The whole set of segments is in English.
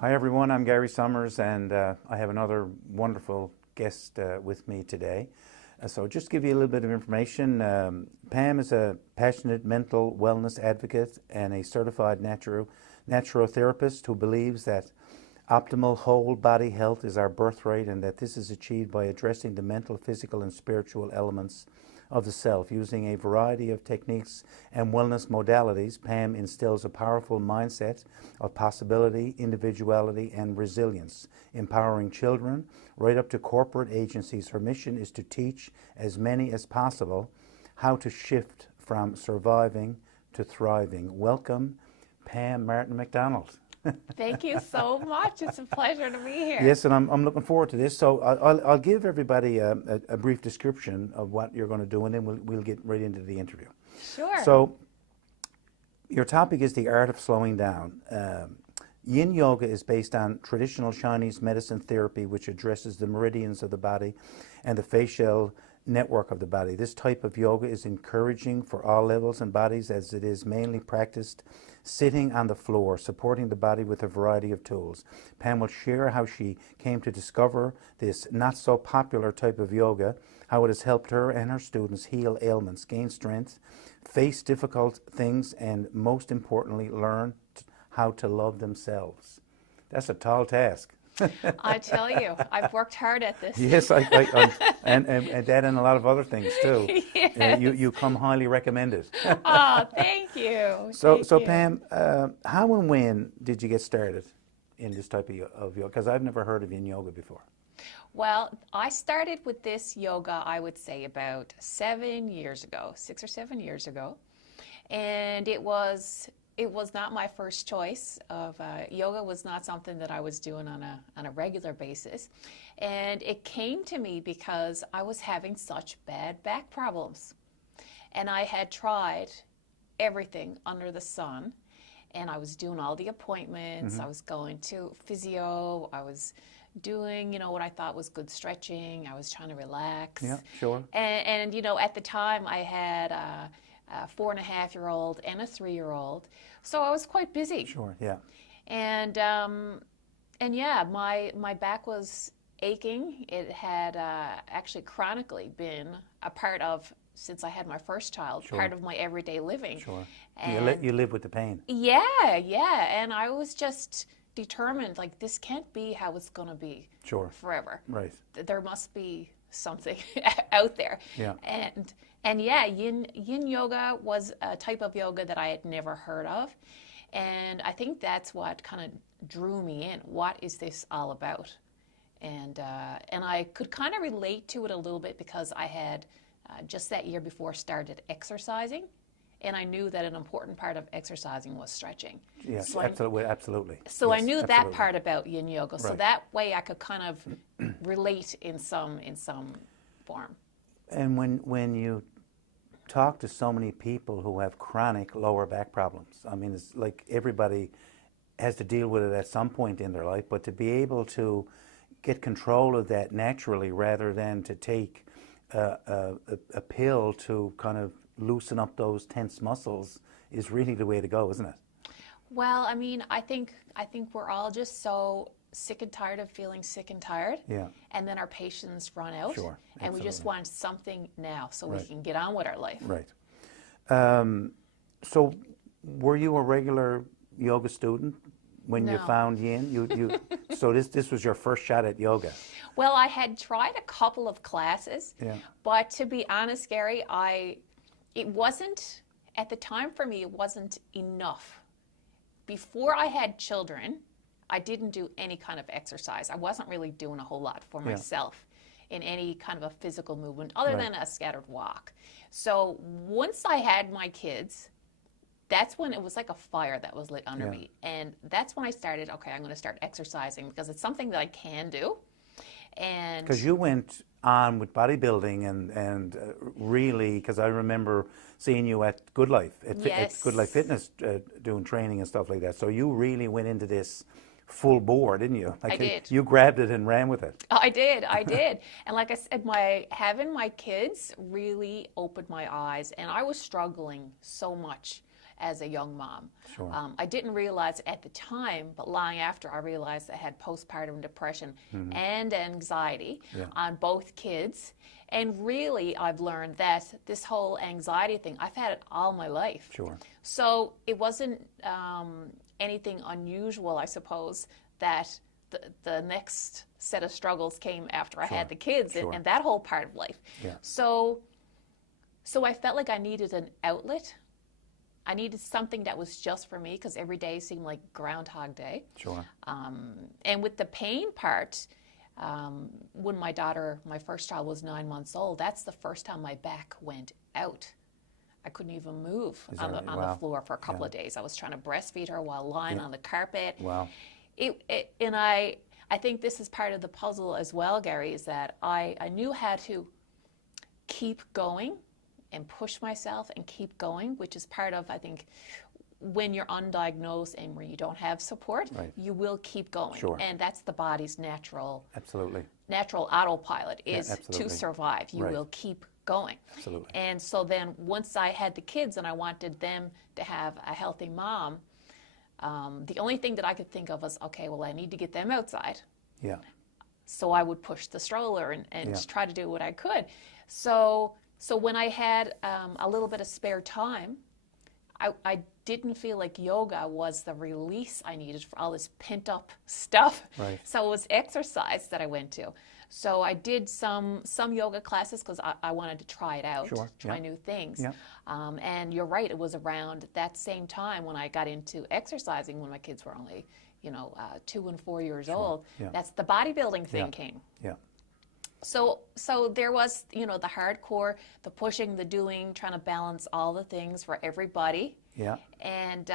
Hi everyone, I'm Gary Summers and I have another wonderful guest with me today. So just to give you a little bit of information, Pam is a passionate mental wellness advocate and a certified naturotherapist who believes that optimal whole body health is our birthright and that this is achieved by addressing the mental, physical and spiritual elements of the self. Using a variety of techniques and wellness modalities, Pam instills a powerful mindset of possibility, individuality, and resilience, empowering children right up to corporate agencies. Her mission is to teach as many as possible how to shift from surviving to thriving. Welcome, Pam Martin MacDonald. Thank you so much. It's a pleasure to be here. Yes, and I'm looking forward to this. So I'll give everybody a brief description of what you're going to do, and then we'll get right into the interview. Sure. So your topic is the art of slowing down. Yin Yoga is based on traditional Chinese medicine therapy, which addresses the meridians of the body and the facial network of the body. This type of yoga is encouraging for all levels and bodies, as it is mainly practiced sitting on the floor, supporting the body with a variety of tools. Pam will share how she came to discover this not so popular type of yoga, how it has helped her and her students heal ailments, gain strength, face difficult things, and most importantly, learn how to love themselves. That's a tall task. I tell you, I've worked hard at this. Yes, and that and a lot of other things too. Yes. You come highly recommended. Oh, thank you. So, Thank so you. Pam, how and when did you get started in this type of yoga? Because I've never heard of Yin Yoga before. Well, I started with this yoga, I would say about 7 years ago, 6 or 7 years ago. And it was not my first choice of yoga was not something that I was doing on a regular basis. And it came to me because I was having such bad back problems. And I had tried everything under the sun. And I was doing all the appointments. I was going to physio. I was doing, what I thought was good stretching. I was trying to relax. Yeah, sure. And at the time I had a 4.5-year-old and a 3-year-old. So I was quite busy. Sure, yeah. And yeah, my back was aching. It had actually chronically been a part of, since I had my first child, Sure. part of my everyday living. Sure. And You live with the pain. yeah, and I was just determined, like, this can't be how it's going to be Sure. forever. Right. There must be something out there. Yeah. And yeah, Yin Yoga was a type of yoga that I had never heard of. And I think that's what kind of drew me in. What is this all about? And I could kind of relate to it a little bit because I had just that year before started exercising. And I knew that an important part of exercising was stretching. Yes, So absolutely. so I Yes, knew that absolutely. part about Yin Yoga. So Right. that way I could kind of relate in some form. And when you talk to so many people who have chronic lower back problems, I mean, it's like everybody has to deal with it at some point in their life, but to be able to get control of that naturally rather than to take a pill to kind of loosen up those tense muscles is really the way to go, isn't it? Well, I mean, I think we're all just so sick and tired of feeling sick and tired. Yeah. And then our patience run out. Sure, And we just absolutely. want something now so Right. we can get on with our life. Right. So were you a regular yoga student when you No. found Yin? So this was your first shot at yoga. Well, I had tried a couple of classes, Yeah. but to be honest, Gary, it wasn't, at the time for me, it wasn't enough. Before I had children, I didn't do any kind of exercise. I wasn't really doing a whole lot for Yeah. myself in any kind of a physical movement other Right. than a scattered walk. So once I had my kids, that's when it was like a fire that was lit under Yeah. me. And that's when I started, okay, I'm going to start exercising because it's something that I can do. And Because you went on with bodybuilding and really, because I remember seeing you at Good Life, at Yes. Good Life Fitness, doing training and stuff like that. So you really went into this full bore, didn't you? Like I did. You grabbed it and ran with it. I did. And like I said, having my kids really opened my eyes, and I was struggling so much. as a young mom. Sure. I didn't realize at the time, but long after I realized I had postpartum depression and anxiety on both kids. And really, I've learned that this whole anxiety thing, I've had it all my life. Sure. So it wasn't anything unusual, I suppose, that the next set of struggles came after I had the kids and that whole part of life. Yeah. So I felt like I needed an outlet. I needed something that was just for me because every day seemed like Groundhog Day. Sure. And with the pain part, when my first child was 9 months old, that's the first time my back went out. I couldn't even move on the floor for a couple of days. I was trying to breastfeed her while lying on the carpet. Wow. And I think this is part of the puzzle as well, Gary, is that I knew how to keep going and push myself and keep going, which is part of, I think, when you're undiagnosed and where you don't have support, you will keep going. Sure. And that's the body's natural autopilot is to survive. You will keep going. Absolutely. And so then once I had the kids and I wanted them to have a healthy mom, the only thing that I could think of was, okay, well, I need to get them outside. Yeah. So I would push the stroller and try to do what I could. So when I had a little bit of spare time, I didn't feel like yoga was the release I needed for all this pent up stuff. Right. So it was exercise that I went to. So I did some yoga classes because I wanted to try it out, try new things. Yeah. And you're right, it was around that same time when I got into exercising when my kids were only, 2 and 4 years old. Yeah. That's the bodybuilding thing came. Yeah. So there was, the hardcore, the pushing, the doing, trying to balance all the things for everybody. Yeah. And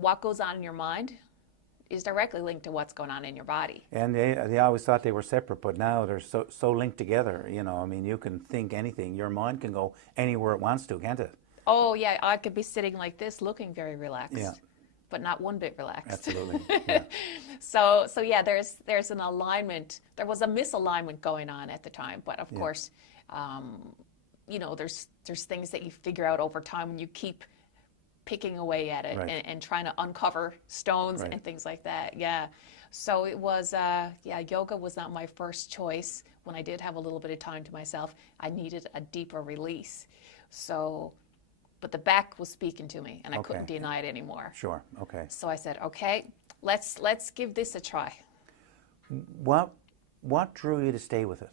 what goes on in your mind is directly linked to what's going on in your body. And they always thought they were separate, but now they're so linked together. I mean, you can think anything. Your mind can go anywhere it wants to, can't it? Oh, yeah. I could be sitting like this looking very relaxed. Yeah. But not one bit relaxed. Absolutely. Yeah. So yeah, there's an alignment. There was a misalignment going on at the time, but of course, there's things that you figure out over time when you keep picking away at it and trying to uncover stones and things like that. Yeah. So it was, yoga was not my first choice. When I did have a little bit of time to myself, I needed a deeper release. But the back was speaking to me, and I couldn't deny it anymore. Sure. Okay. So I said, okay, let's give this a try. What drew you to stay with it?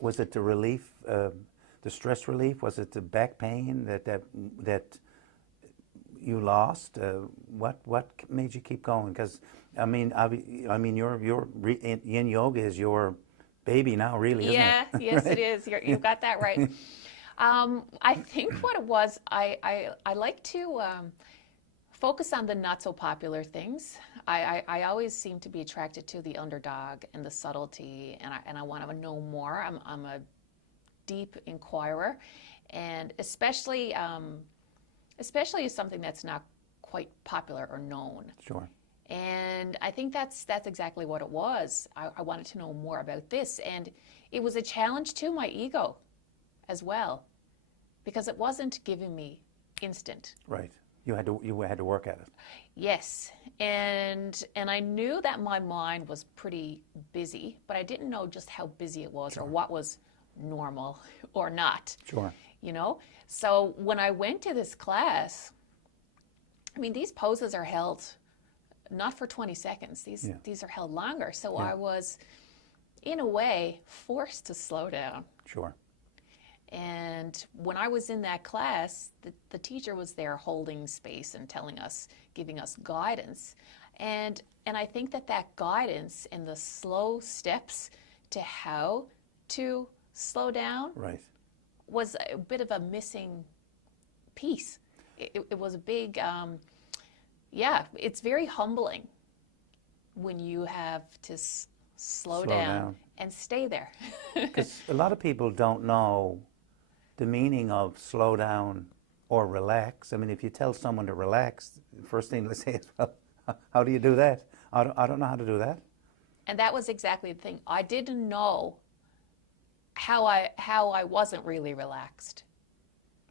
Was it the relief, the stress relief? Was it the back pain that you lost? What made you keep going? Because your Yin Yoga is your baby now, really, isn't it? Yes, it is. You've got that right. I think what it was, I like to focus on the not so popular things. I always seem to be attracted to the underdog and the subtlety, and I want to know more. I'm a deep inquirer, and especially something that's not quite popular or known. Sure. And I think that's exactly what it was. I wanted to know more about this, and it was a challenge to my ego as well, because it wasn't giving me instant. Right. You had to work at it. Yes, and I knew that my mind was pretty busy, but I didn't know just how busy it was or what was normal or not. Sure. So when I went to this class, these poses are held not for 20 seconds. These are held longer. So I was, in a way, forced to slow down. Sure. And when I was in that class, the teacher was there holding space and giving us guidance. And I think that guidance and the slow steps to how to slow down was a bit of a missing piece. It was a big, it's very humbling when you have to slow down and stay there. Because a lot of people don't know the meaning of slow down or relax. If you tell someone to relax, the first thing they say is, well, how do you do that? I don't know how to do that. And that was exactly the thing. I didn't know how I wasn't really relaxed.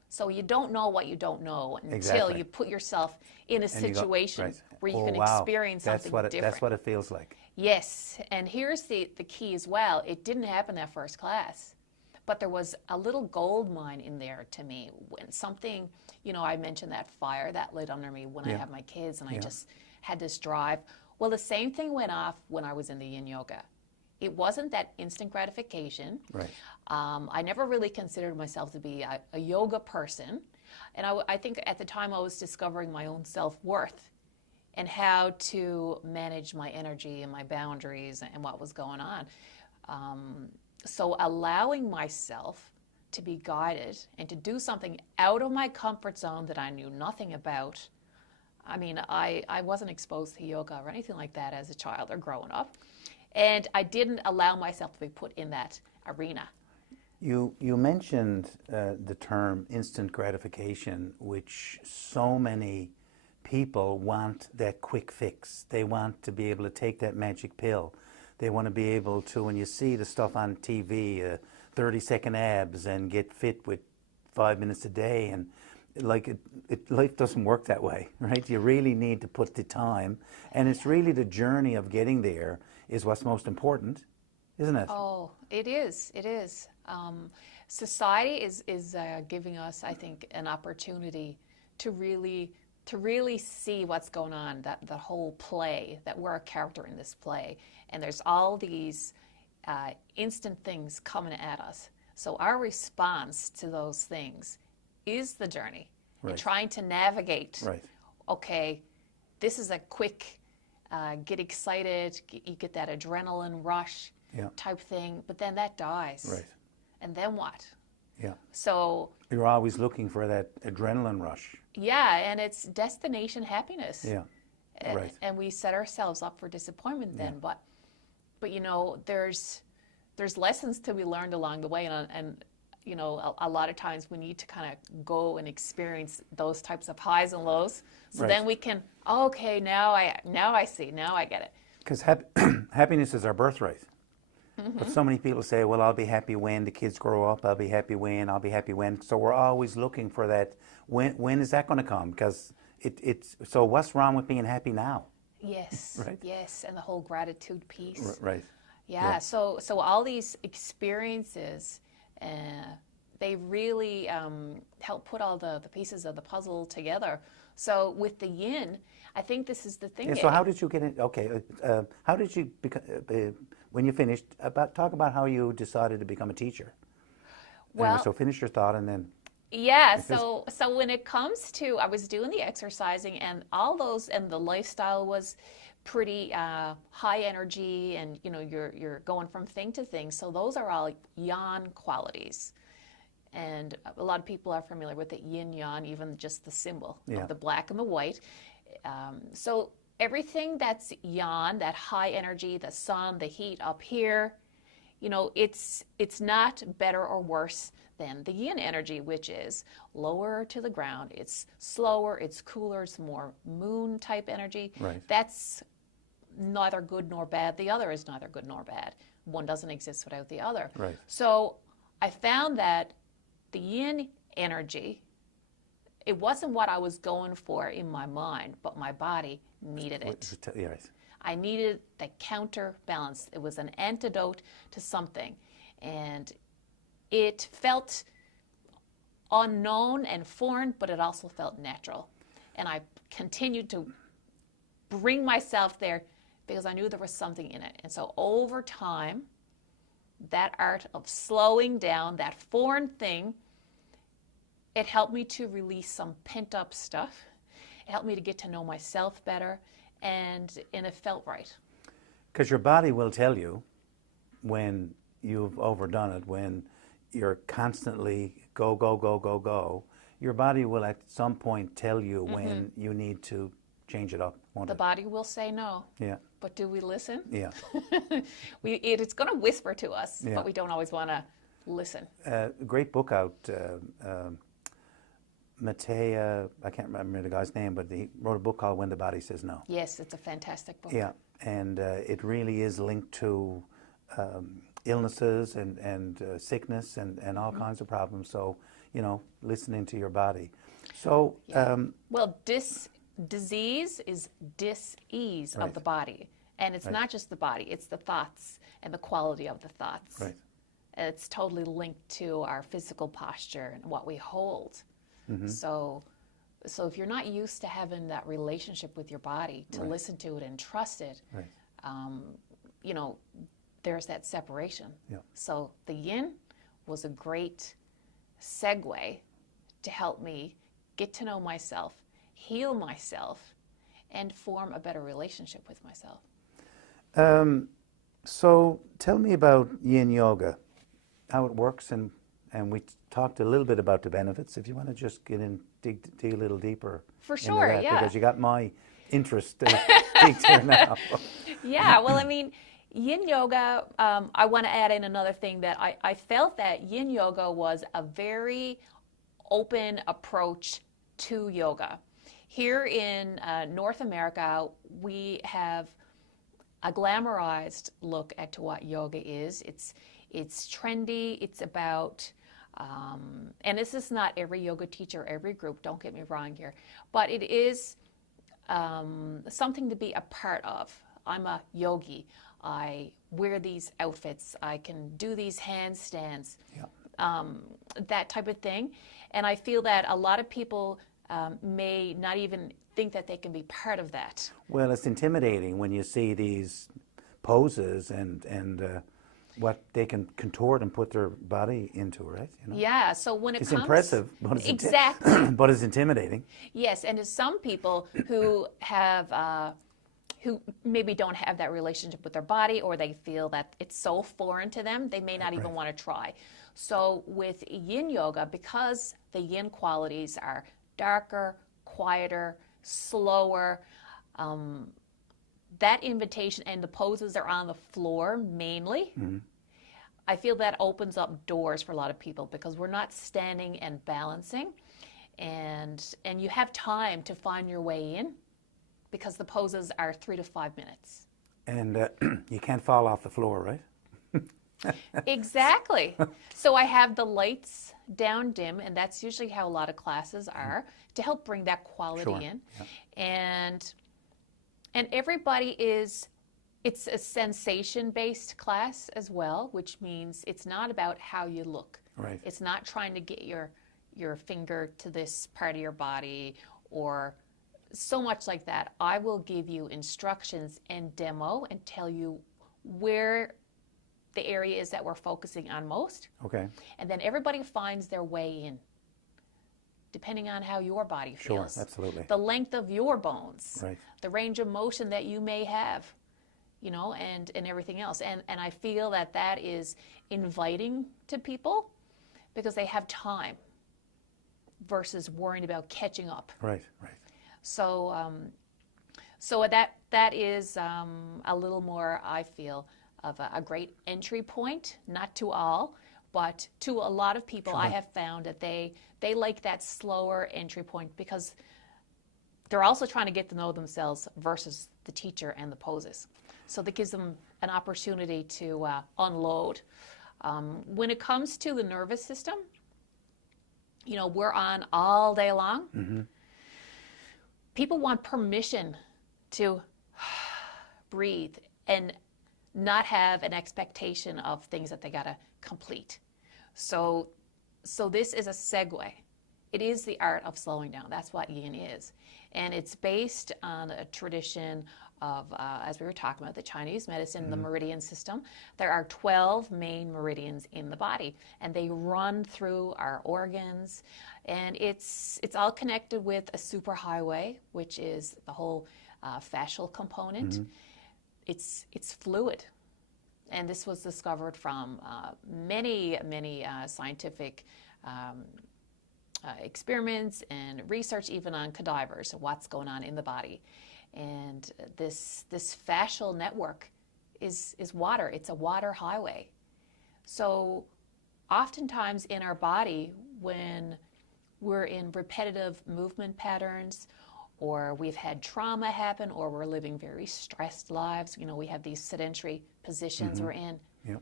So you don't know what you don't know until Exactly. you put yourself in a And you go, situation right. where you Oh, can wow. experience That's something what it, different. that's what it feels like. Yes, and here's the key as well. It didn't happen that first class, but there was a little gold mine in there to me. When something, you know, I mentioned that fire that lit under me when I Yeah. had my kids, and I Yeah. just had this drive. Well, the same thing went off when I was in the Yin Yoga. It wasn't that instant gratification. Right. I never really considered myself to be a yoga person. And I think at the time I was discovering my own self-worth and how to manage my energy and my boundaries and what was going on. So allowing myself to be guided and to do something out of my comfort zone that I knew nothing about. I mean, I wasn't exposed to yoga or anything like that as a child or growing up. And I didn't allow myself to be put in that arena. You mentioned the term instant gratification, which so many people want that quick fix. They want to be able to take that magic pill. They want to be able to, when you see the stuff on TV, 30-second abs and get fit with 5 minutes a day, and life doesn't work that way, right? You really need to put the time, and it's really the journey of getting there is what's most important, isn't it? Oh, it is. It is. Society is giving us, I think, an opportunity to really see what's going on. That the whole play, that we're a character in this play, and there's all these instant things coming at us. So our response to those things is the journey, Right. and trying to navigate. Right. Okay, this is a quick, get excited, you get that adrenaline rush. Yeah. Type thing, but then that dies. Right. And then what? Yeah. So, You're always looking for that adrenaline rush. yeah, and it's destination happiness. Yeah. Right. And we set ourselves up for disappointment then. Yeah. But you know, there's lessons to be learned along the way, and you know, a lot of times we need to kind of go and experience those types of highs and lows, so Right. then we can, okay, now I see, now I get it. Because happiness is our birthright. Mm-hmm. But so many people say, well, I'll be happy when the kids grow up, I'll be happy when. So we're always looking for that, when is that going to come? Because so what's wrong with being happy now? Yes, Right. yes, and the whole gratitude piece. Right. Yeah, Yeah. so all these experiences, they really help put all the pieces of the puzzle together. So with the yin, I think this is the thing. Yeah, so how did you get in? Okay, how did you when you finished? Talk about how you decided to become a teacher. Well, Anyway, so finish your thought and then. yeah, so when it comes to, I was doing the exercising and all those, and the lifestyle was pretty high energy, and you know, you're going from thing to thing. So those are all yang qualities. And a lot of people are familiar with the yin yang, even just the symbol Yeah. of the black and the white. So everything that's yang, that high energy, the sun, the heat up here, you know, it's not better or worse than the yin energy, which is lower to the ground. It's slower, it's cooler, it's more moon type energy. Right. That's neither good nor bad. The other is neither good nor bad. One doesn't exist without the other. Right. So I found that the yin energy, it wasn't what I was going for in my mind, but my body needed it. Yes. I needed the counterbalance. It was an antidote to something. And it felt unknown and foreign, but it also felt natural. And I continued to bring myself there because I knew there was something in it. And so over time, that art of slowing down, that foreign thing, it helped me to release some pent-up stuff. It helped me to get to know myself better, and it felt right. Because your body will tell you when you've overdone it, when you're constantly go, go, go, go, go. Your body will at some point tell you when you need to change it up. The body will say no. Yeah. But do we listen? Yeah. It's going to whisper to us, Yeah. but we don't always want to listen. Great book out. Matea, I can't remember the guy's name, but he wrote a book called When the Body Says No. Yes, it's a fantastic book. Yeah, and it really is linked to illnesses and sickness and all kinds of problems. So listening to your body. So, Well, disease is dis-ease of the body. And it's not just the body, it's the thoughts and the quality of the thoughts. Right. It's totally linked to our physical posture and what we hold. So if you're not used to having that relationship with your body, to listen to it and trust it, there's that separation. Yeah. So the yin was a great segue to help me get to know myself, heal myself, and form a better relationship with myself. So tell me about Yin Yoga, how it works, and we talked a little bit about the benefits. If you want to just get in, dig a little deeper. For sure, that, yeah. Because you got my interest peaked here now. Yeah, well, I mean, Yin Yoga, I want to add in another thing that I felt that Yin Yoga was a very open approach to yoga. Here in North America, we have a glamorized look at what yoga is. It's trendy. It's about, and this is not every yoga teacher, every group, don't get me wrong here, but it is something to be a part of. I'm a yogi. I wear these outfits. I can do these handstands, that type of thing. And I feel that a lot of people may not even think that they can be part of that. Well, it's intimidating when you see these poses and what they can contort and put their body into, right? Yeah, so when it's impressive, but it's exactly, but it's intimidating. Yes, and there's some people who have who maybe don't have that relationship with their body, or they feel that it's so foreign to them, they may not even want to try. So with Yin Yoga, because the yin qualities are darker, quieter, slower, that invitation, and the poses are on the floor mainly, I feel that opens up doors for a lot of people, because we're not standing and balancing, and you have time to find your way in, because the poses are 3 to 5 minutes. And you can't fall off the floor, right? Exactly. So I have the lights down dim, and that's usually how a lot of classes are, to help bring that quality in. Yeah. And everybody it's a sensation-based class as well, which means it's not about how you look. Right. It's not trying to get your finger to this part of your body or so much like that. I will give you instructions and demo and tell you where the area is that we're focusing on most. Okay. And then everybody finds their way in, depending on how your body feels. Sure, absolutely. The length of your bones, right. The range of motion that you may have, and everything else. And I feel that is inviting to people, because they have time versus worrying about catching up. Right, right. So that is a little more, I feel, of a great entry point, not to all, but to a lot of people. Sure. I have found that they like that slower entry point, because they're also trying to get to know themselves versus the teacher and the poses. So that gives them an opportunity to unload. When it comes to the nervous system, we're on all day long. Mm-hmm. People want permission to breathe and not have an expectation of things that they got to complete. So this is a segue. It is the art of slowing down. That's what Yin is. And it's based on a tradition of, as we were talking about, the Chinese medicine, the meridian system. There are 12 main meridians in the body, and they run through our organs. And it's all connected with a superhighway, which is the whole fascial component. Mm-hmm. It's fluid. And this was discovered from many scientific experiments and research, even on cadavers, what's going on in the body. And this fascial network is water. It's a water highway. So oftentimes in our body, when we're in repetitive movement patterns, or we've had trauma happen, or we're living very stressed lives, we have these sedentary positions we're in. Yep.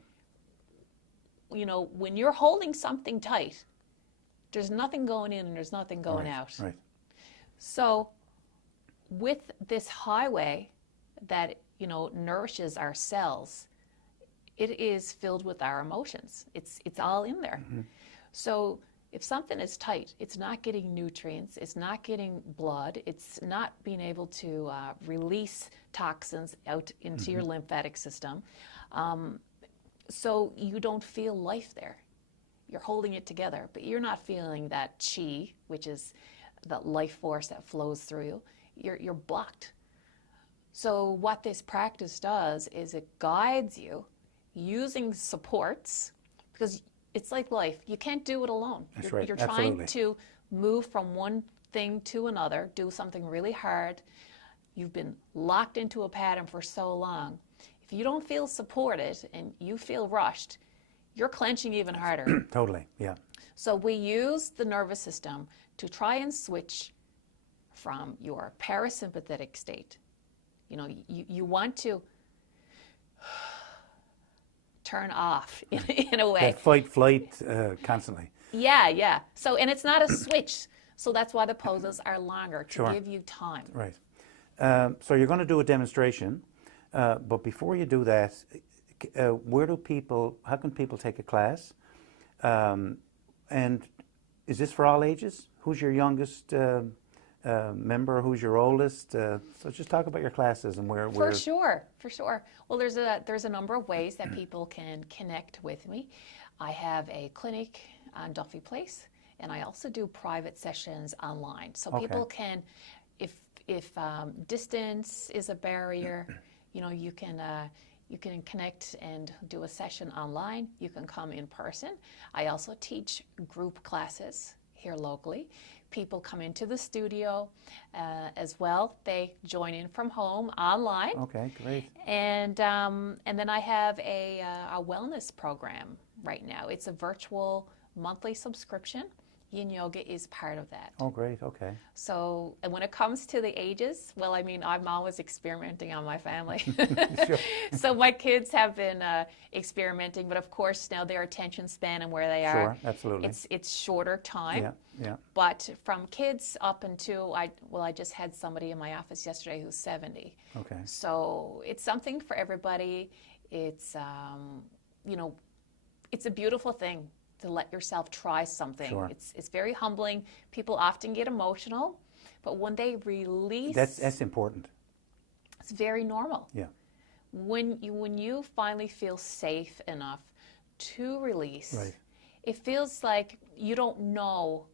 When you're holding something tight, There's nothing going in and there's nothing going out. Right. So with this highway that, you know, nourishes our cells, it is filled with our emotions. It's all in there. So if something is tight, it's not getting nutrients, it's not getting blood, it's not being able to release toxins out into your lymphatic system. So you don't feel life there. You're holding it together, but you're not feeling that chi, which is the life force that flows through you. You're blocked. So what this practice does is it guides you using supports, because it's like life. You can't do it alone. That's You're right. trying Absolutely. to move from one thing to another, do something really hard. You've been locked into a pattern for so long. If you don't feel supported and you feel rushed, you're clenching even harder. Totally, yeah. So we use the nervous system to try and switch from your parasympathetic state. You know, you want to turn off in a way. That fight, flight, constantly. Yeah. So, and it's not a switch. So that's why the poses are longer, to Sure. give you time. Right. So you're going to do a demonstration, but before you do that, how can people take a class? And is this for all ages? Who's your youngest member? Who's your oldest? So just talk about your classes and where. For sure. Well, there's a number of ways that people can connect with me. I have a clinic on Duffy Place, and I also do private sessions online. So people can, if distance is a barrier, you know, you can connect and do a session online. You can come in person. I also teach group classes here locally. People come into the studio as well. They join in from home online. Okay, great. And then I have a wellness program right now. It's a virtual monthly subscription. Yin Yoga is part of that. Oh, great. Okay. So, and when it comes to the ages, well, I mean, I'm always experimenting on my family. Sure. So my kids have been experimenting, but of course now their attention span and where they are, Sure, absolutely. it's shorter time. Yeah. But from kids up until I just had somebody in my office yesterday who's 70. Okay. So it's something for everybody. It's you know, it's a beautiful thing to let yourself try something. Sure. It's very humbling. People often get emotional, but when they release, That's important. it's very normal. Yeah. When you finally feel safe enough to release, Right. it feels like you don't know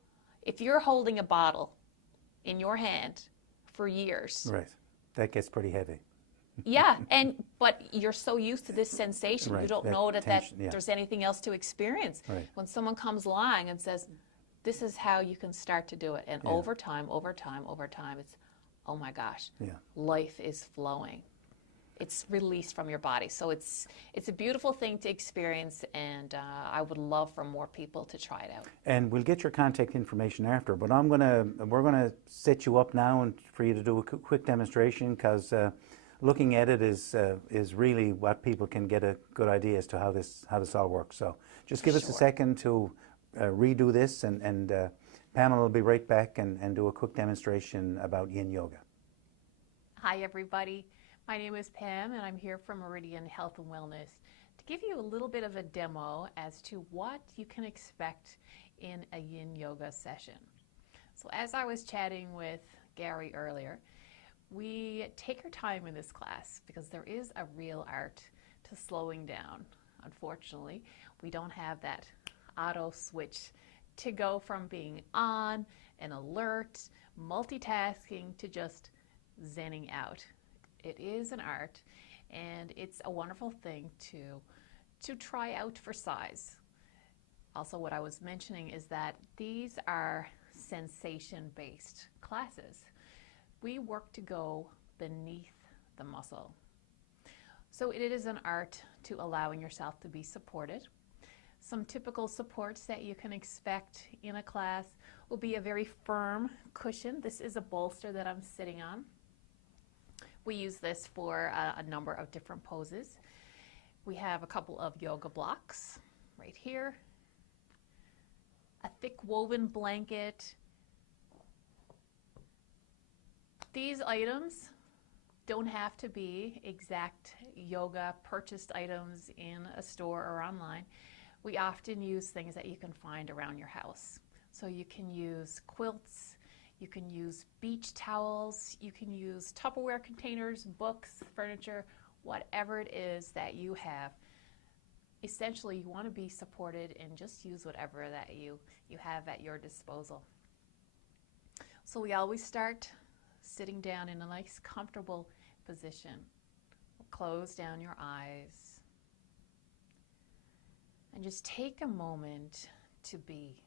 if you're holding a bottle in your hand for years. Right. That gets pretty heavy. Yeah, but you're so used to this sensation, Right, you don't that know that tension, yeah. there's anything else to experience. Right. When someone comes along and says, this is how you can start to do it, and over time, it's, oh my gosh, life is flowing. It's released from your body. So it's a beautiful thing to experience, and I would love for more people to try it out. And we'll get your contact information after, but we're gonna set you up now and for you to do a quick demonstration, because looking at it is really what people can get a good idea as to how this all works. So just give us a second to redo this, and Pamela will be right back and do a quick demonstration about Yin Yoga. Hi everybody, my name is Pam and I'm here from Meridian Health and Wellness to give you a little bit of a demo as to what you can expect in a Yin Yoga session. So as I was chatting with Gary earlier, we take our time in this class because there is a real art to slowing down. Unfortunately, we don't have that auto switch to go from being on and alert, multitasking, to just zenning out. It is an art, and it's a wonderful thing to try out for size. Also, what I was mentioning is that these are sensation-based classes. We work to go beneath the muscle. So it is an art to allowing yourself to be supported. Some typical supports that you can expect in a class will be a very firm cushion. This is a bolster that I'm sitting on. We use this for a number of different poses. We have a couple of yoga blocks right here. a thick woven blanket. These items don't have to be exact yoga purchased items in a store or online. We often use things that you can find around your house. So you can use quilts, you can use beach towels, you can use Tupperware containers, books, furniture, whatever it is that you have. Essentially, you want to be supported and just use whatever that you have at your disposal. So we always start sitting down in a nice, comfortable position. Close down your eyes and just take a moment to be,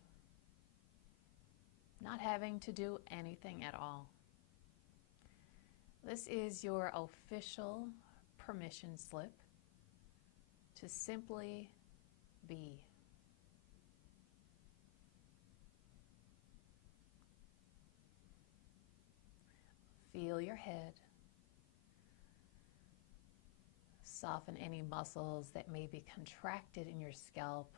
not having to do anything at all. This is your official permission slip to simply be. Feel your head. Soften any muscles that may be contracted in your scalp.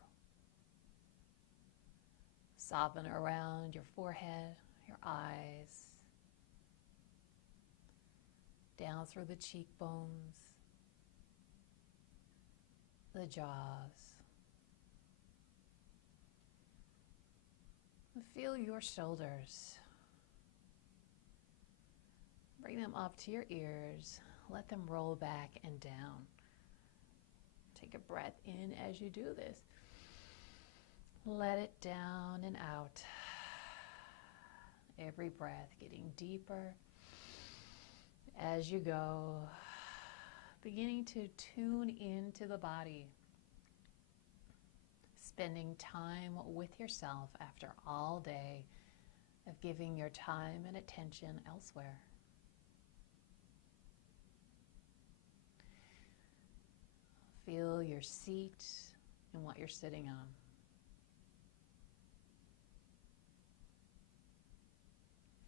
Soften around your forehead, your eyes, down through the cheekbones, the jaws. Feel your shoulders. Bring them up to your ears. Let them roll back and down. Take a breath in as you do this. Let it down and out. Every breath getting deeper as you go. Beginning to tune into the body. Spending time with yourself after all day of giving your time and attention elsewhere. Feel your seat and what you're sitting on.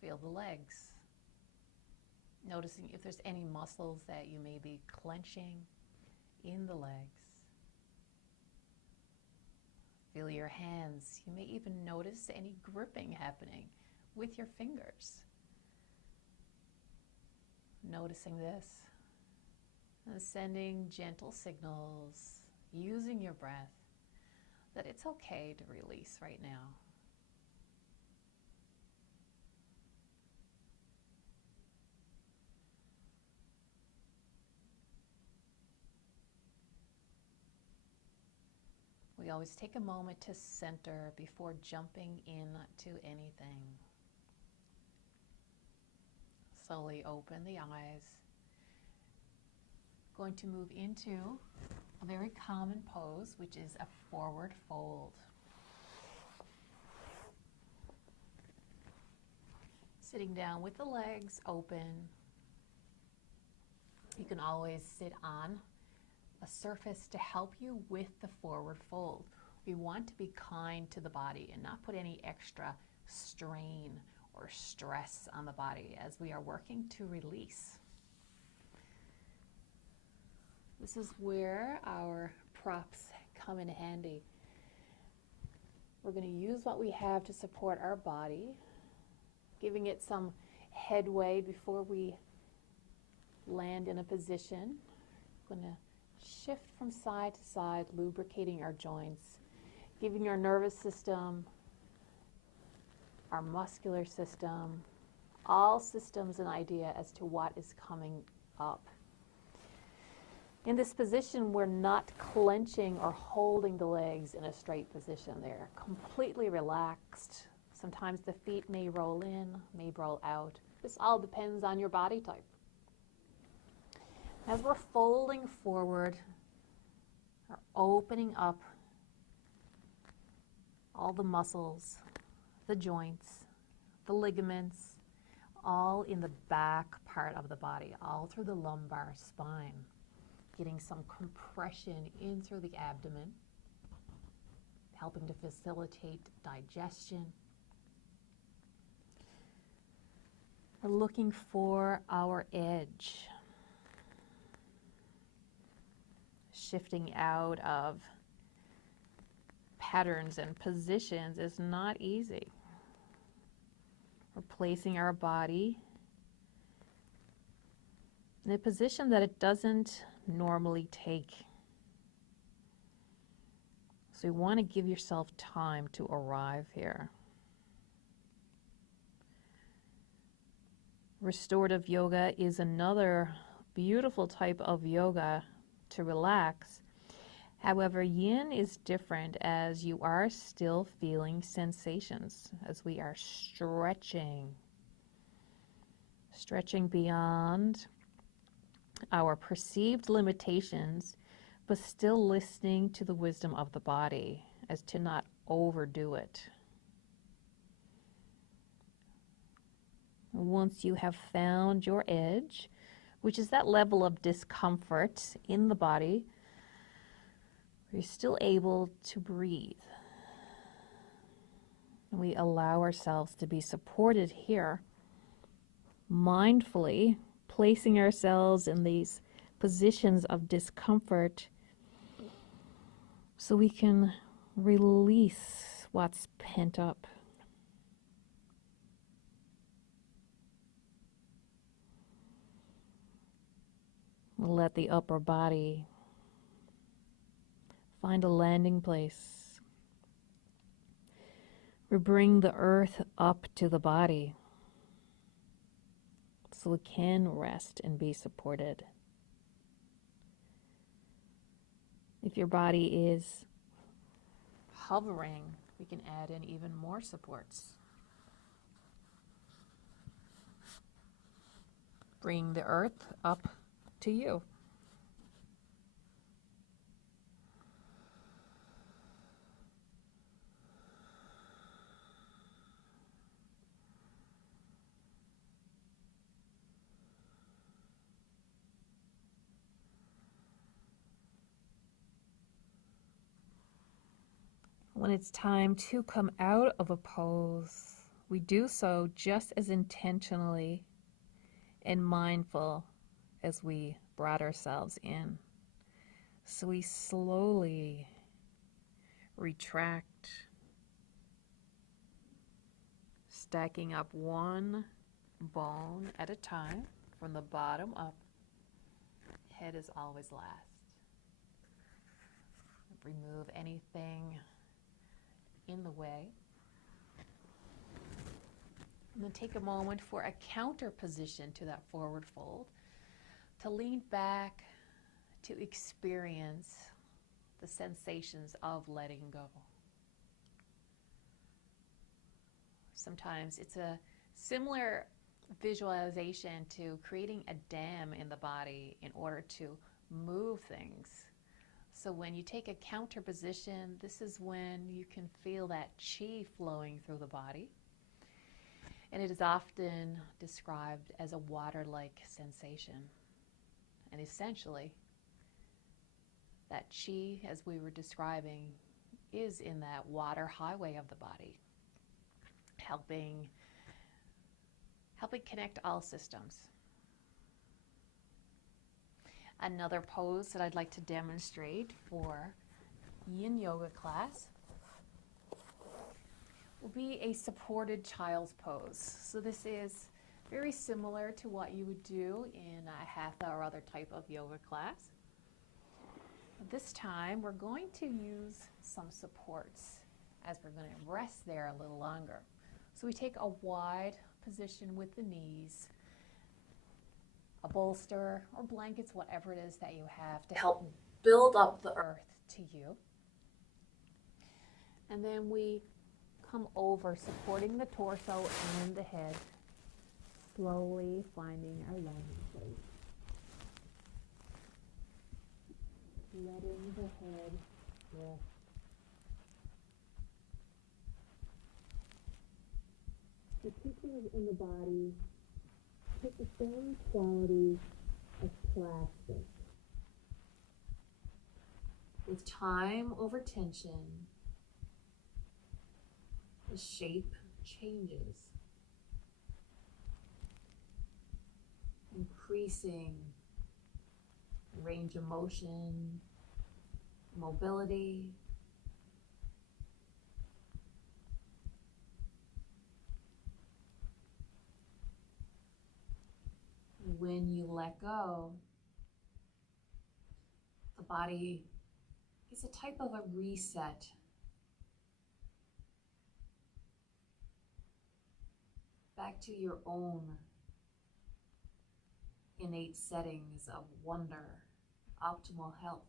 Feel the legs. Noticing if there's any muscles that you may be clenching in the legs. Feel your hands. You may even notice any gripping happening with your fingers. Noticing this. And sending gentle signals, using your breath, that it's okay to release right now. We always take a moment to center before jumping into anything. Slowly open the eyes. Going to move into a very common pose, which is a forward fold. Sitting down with the legs open. You can always sit on a surface to help you with the forward fold. We want to be kind to the body and not put any extra strain or stress on the body as we are working to release. This is where our props come in handy. We're going to use what we have to support our body, giving it some headway before we land in a position. We're going to shift from side to side, lubricating our joints, giving our nervous system, our muscular system, all systems an idea as to what is coming up. In this position, we're not clenching or holding the legs in a straight position. They're completely relaxed. Sometimes the feet may roll in, may roll out. This all depends on your body type. As we're folding forward, we're opening up all the muscles, the joints, the ligaments, all in the back part of the body, all through the lumbar spine. Getting some compression in through the abdomen, helping to facilitate digestion. We're looking for our edge. Shifting out of patterns and positions is not easy. We're placing our body in a position that it doesn't normally take. So you want to give yourself time to arrive here. Restorative yoga is another beautiful type of yoga to relax. However, yin is different, as you are still feeling sensations, as we are stretching beyond our perceived limitations, but still listening to the wisdom of the body as to not overdo it. Once you have found your edge, which is that level of discomfort in the body, you're still able to breathe. We allow ourselves to be supported here, mindfully placing ourselves in these positions of discomfort so we can release what's pent up. Let the upper body find a landing place. We bring the earth up to the body so it can rest and be supported. If your body is hovering, we can add in even more supports. Bring the earth up to you. When it's time to come out of a pose, we do so just as intentionally and mindful as we brought ourselves in. So we slowly retract, stacking up one bone at a time from the bottom up. Head is always last. Remove anything in the way. And then take a moment for a counter position to that forward fold, to lean back, to experience the sensations of letting go. Sometimes it's a similar visualization to creating a dam in the body in order to move things. So when you take a counter position, this is when you can feel that chi flowing through the body. And it is often described as a water-like sensation. And essentially, that chi, as we were describing, is in that water highway of the body, helping connect all systems. Another pose that I'd like to demonstrate for Yin Yoga class will be a supported child's pose. So this is very similar to what you would do in a hatha or other type of yoga class. This time we're going to use some supports as we're going to rest there a little longer. So we take a wide position with the knees, a bolster or blankets, whatever it is that you have to help build up the earth to you. And then we come over, supporting the torso and the head, slowly finding our landing place. Letting the head rest. The tissues in the body take the same quality as plastic. With time over tension, the shape changes, increasing range of motion, mobility, when you let go, the body is a type of a reset. Back to your own innate settings of wonder, optimal health.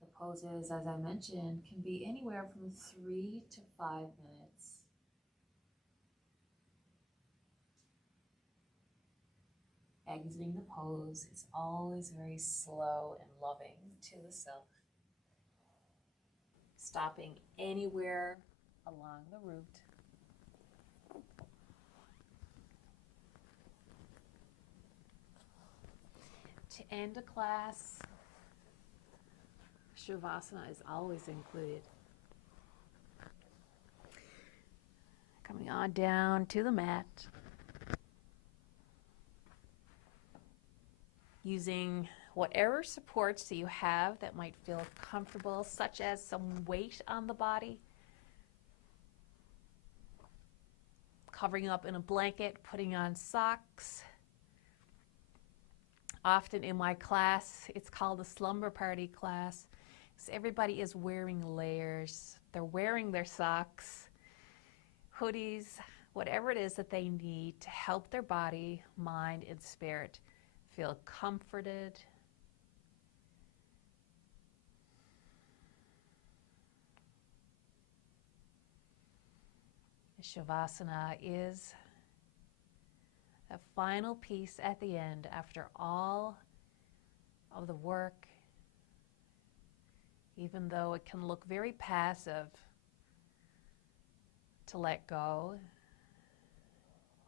The poses, as I mentioned, can be anywhere from 3 to 5 minutes. Exiting the pose is always very slow and loving to the self. Stopping anywhere along the route. To end a class, Shavasana is always included. Coming on down to the mat. Using whatever supports that you have that might feel comfortable, such as some weight on the body. Covering up in a blanket, putting on socks. Often in my class, it's called a slumber party class. So everybody is wearing layers. They're wearing their socks, hoodies, whatever it is that they need to help their body, mind, and spirit feel comforted. Shavasana is a final piece at the end after all of the work, even though it can look very passive to let go.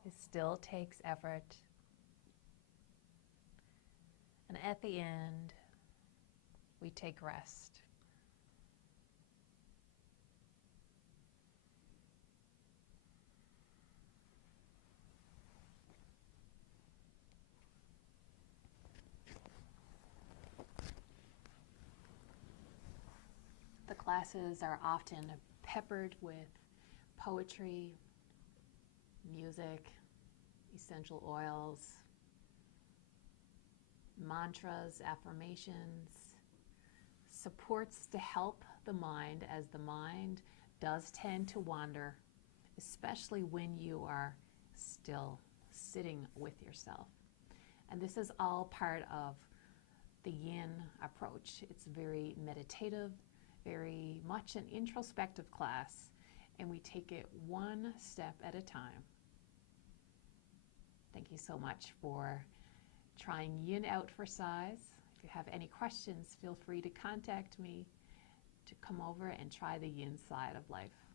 It still takes effort. And at the end, we take rest. The classes are often peppered with poetry, music, essential oils, mantras, affirmations, supports to help the mind as the mind does tend to wander, especially when you are still sitting with yourself. And this is all part of the Yin approach. It's very meditative, very much an introspective class, and we take it one step at a time. Thank you so much for trying Yin out for size. If you have any questions, feel free to contact me to come over and try the Yin side of life.